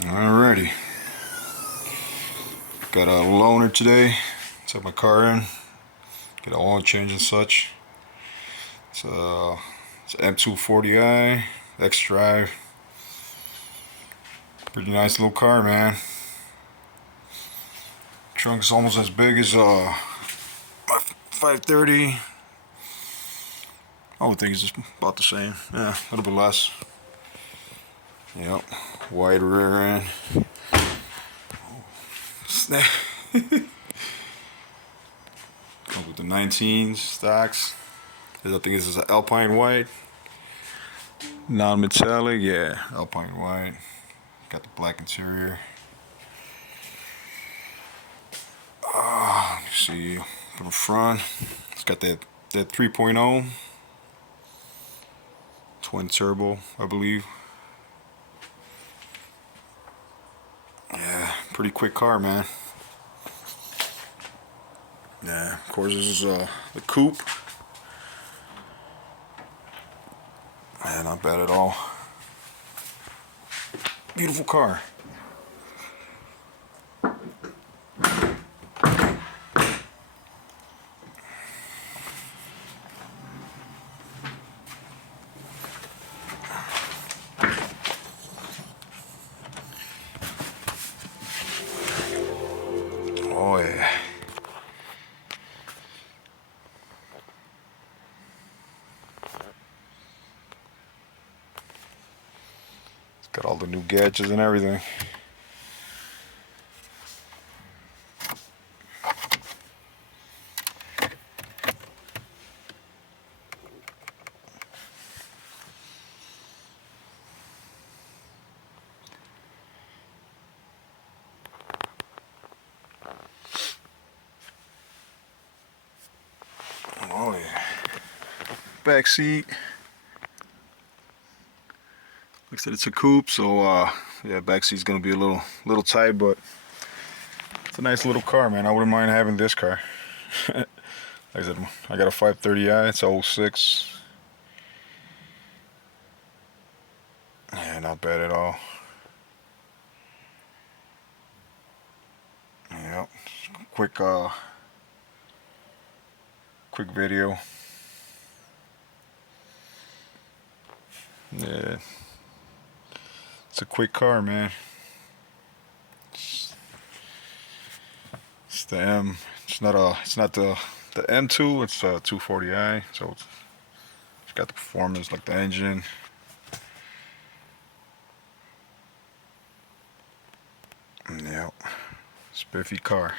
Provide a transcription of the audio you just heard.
Alrighty, got a loaner today. Took my car in, get an oil change and such. It's a M240i XDrive. Pretty nice little car, man. Trunk's almost as big as my 530. I would think it's just about the same. Yeah, a little bit less. Yep, wide rear end. Snap. Comes with the 19s stocks. I think this is an Alpine white. Non-metallic, yeah, Alpine white. Got the black interior. You see from the front, it's got that 3.0 twin turbo, I believe. Yeah, pretty quick car, man. Yeah, of course this is the coupe. Yeah, not bad at all. Beautiful car. Oh yeah. It's got all the new gadgets and everything. Oh yeah. Back seat. Like I said, it's a coupe, so yeah, back seat's gonna be a little tight, but it's a nice little car, man. I wouldn't mind having this car. Like I said, I got a 530i. It's a 06. Yeah, not bad at all. Yep. Quick video. Yeah. It's a quick car, man. It's the M. It's not the M2. It's a 240i. So it's got the performance like the engine. Yep. Spiffy car.